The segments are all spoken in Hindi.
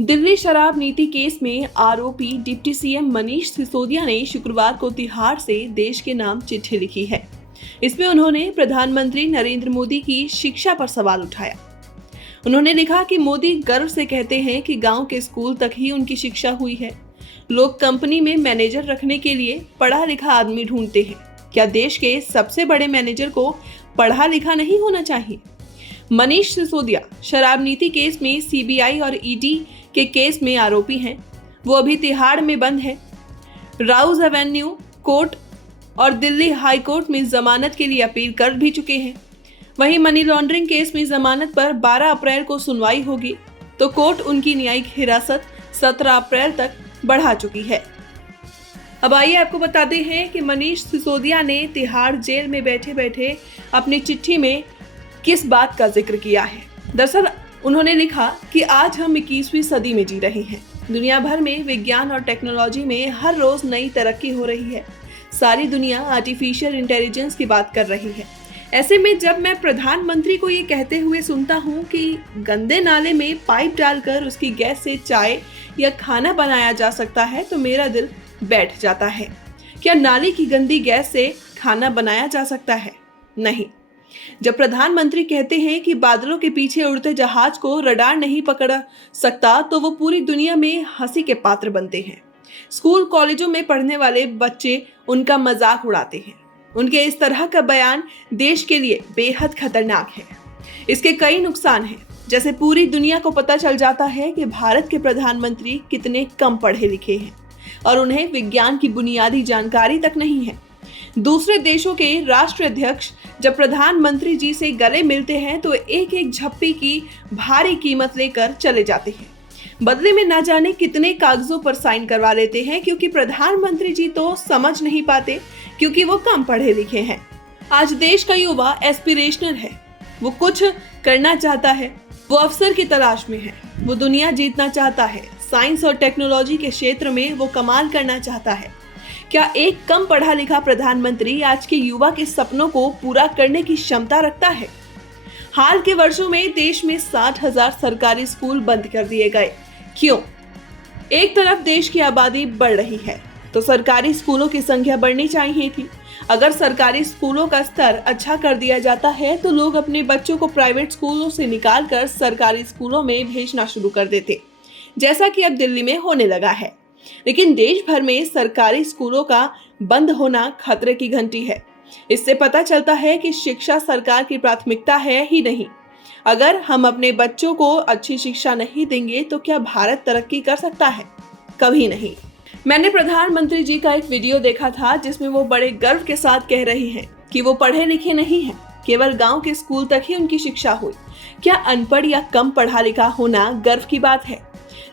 दिल्ली शराब नीति केस में आरोपी डिप्टी सीएम मनीष सिसोदिया ने शुक्रवार को तिहाड़ से देश के नाम चिट्ठी लिखी है। इसमें उन्होंने प्रधानमंत्री नरेंद्र मोदी की शिक्षा पर सवाल उठाया। उन्होंने लिखा कि मोदी गर्व से कहते हैं कि गांव के स्कूल तक ही उनकी शिक्षा हुई है। लोग कंपनी में मैनेजर रखने के लिए पढ़ा लिखा आदमी ढूंढते हैं। क्या देश के सबसे बड़े मैनेजर को पढ़ा लिखा नहीं होना चाहिए? मनीष सिसोदिया शराब नीति केस में सीबीआई और ईडी के केस में आरोपी हैं। वो अभी तिहाड़ में बंद है। राउज एवेन्यू कोर्ट और दिल्ली हाई कोर्ट में जमानत के लिए अपील कर भी चुके हैं। वहीं मनी लॉन्ड्रिंग केस में जमानत पर 12 अप्रैल को सुनवाई होगी, तो कोर्ट उनकी न्यायिक हिरासत 17 अप्रैल तक बढ़ा चुकी है। अब आइए आपको बताते हैं कि मनीष सिसोदिया ने तिहाड़ जेल में बैठे बैठे अपनी चिट्ठी में किस बात का जिक्र किया है। दरअसल उन्होंने लिखा कि आज हम 21वीं सदी में जी रहे हैं। दुनिया भर में विज्ञान और टेक्नोलॉजी में हर रोज नई तरक्की हो रही है। सारी दुनिया आर्टिफिशियल इंटेलिजेंस की बात कर रही है। ऐसे में जब मैं प्रधानमंत्री को ये कहते हुए सुनता हूँ कि गंदे नाले में पाइप डालकर उसकी गैस से चाय या खाना बनाया जा सकता है, तो मेरा दिल बैठ जाता है। क्या नाले की गंदी गैस से खाना बनाया जा सकता है? नहीं। जब प्रधानमंत्री कहते हैं कि बादलों के पीछे उड़ते जहाज को रडार नहीं पकड़ सकता, तो वो पूरी दुनिया में हंसी के पात्र बनते हैं। स्कूल कॉलेजों में पढ़ने वाले बच्चे उनका मजाक उड़ाते हैं। उनके इस तरह का बयान देश के लिए बेहद खतरनाक है। इसके कई नुकसान हैं, जैसे पूरी दुनिया को पता चल जाता है कि भारत के प्रधानमंत्री कितने कम पढ़े लिखे हैं और उन्हें विज्ञान की बुनियादी जानकारी तक नहीं है। दूसरे देशों के राष्ट्राध्यक्ष जब प्रधानमंत्री जी से गले मिलते हैं तो एक एक झप्पी की भारी कीमत लेकर चले जाते हैं। बदले में ना जाने कितने कागजों पर साइन करवा लेते हैं, क्योंकि प्रधानमंत्री जी तो समझ नहीं पाते, क्योंकि वो कम पढ़े लिखे हैं। आज देश का युवा एस्पिरेशनल है। वो कुछ करना चाहता है, वो अवसर की तलाश में है, वो दुनिया जीतना चाहता है। साइंस और टेक्नोलॉजी के क्षेत्र में वो कमाल करना चाहता है। क्या एक कम पढ़ा लिखा प्रधानमंत्री आज के युवा के सपनों को पूरा करने की क्षमता रखता है? हाल के वर्षों में देश में 60,000 सरकारी स्कूल बंद कर दिए गए। क्यों? एक तरफ देश की आबादी बढ़ रही है, तो सरकारी स्कूलों की संख्या बढ़नी चाहिए थी। अगर सरकारी स्कूलों का स्तर अच्छा कर दिया जाता है, तो लोग अपने बच्चों को प्राइवेट स्कूलों से निकालकर सरकारी स्कूलों में भेजना शुरू कर देते, जैसा कि अब दिल्ली में होने लगा है। लेकिन देश भर में सरकारी स्कूलों का बंद होना खतरे की घंटी है। इससे पता चलता है कि शिक्षा सरकार की प्राथमिकता है ही नहीं। अगर हम अपने बच्चों को अच्छी शिक्षा नहीं देंगे, तो क्या भारत तरक्की कर सकता है? कभी नहीं। मैंने प्रधानमंत्री जी का एक वीडियो देखा था, जिसमें वो बड़े गर्व के साथ कह रही हैं कि वो पढ़े लिखे नहीं हैं, केवल गांव के स्कूल तक ही उनकी शिक्षा हुई। क्या अनपढ़ या कम पढ़ा लिखा होना गर्व की बात है?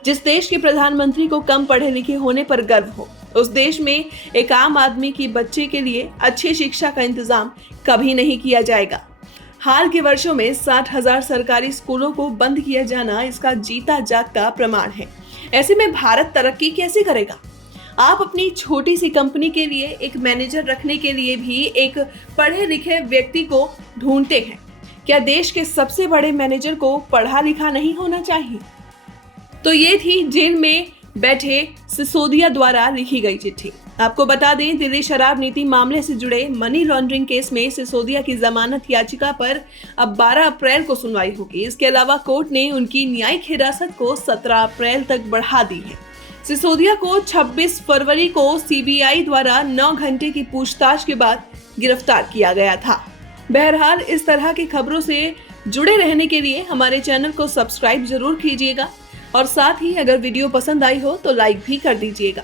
जिस देश के प्रधानमंत्री को कम पढ़े लिखे होने पर गर्व हो, उस देश में एक आम आदमी की बच्चे के लिए अच्छी शिक्षा का इंतजाम कभी नहीं किया जाएगा। हाल के वर्षों में 60,000 सरकारी स्कूलों को बंद किया जाना इसका जीता जागता प्रमाण है। ऐसे में भारत तरक्की कैसे करेगा? आप अपनी छोटी सी कंपनी के लिए एक मैनेजर रखने के लिए भी एक पढ़े लिखे व्यक्ति को ढूंढते हैं। क्या देश के सबसे बड़े मैनेजर को पढ़ा लिखा नहीं होना चाहिए? तो ये थी जेल में बैठे सिसोदिया द्वारा लिखी गई चिट्ठी। आपको बता दें, दिल्ली शराब नीति मामले से जुड़े मनी लॉन्ड्रिंग केस में सिसोदिया की जमानत याचिका पर अब 12 अप्रैल को सुनवाई होगी। इसके अलावा कोर्ट ने उनकी न्यायिक हिरासत को 17 अप्रैल तक बढ़ा दी है। सिसोदिया को 26 फरवरी को सीबीआई द्वारा 9 घंटे की पूछताछ के बाद गिरफ्तार किया गया था। बहरहाल, इस तरह की खबरों से जुड़े रहने के लिए हमारे चैनल को सब्सक्राइब जरूर कीजिएगा और साथ ही अगर वीडियो पसंद आई हो तो लाइक भी कर दीजिएगा।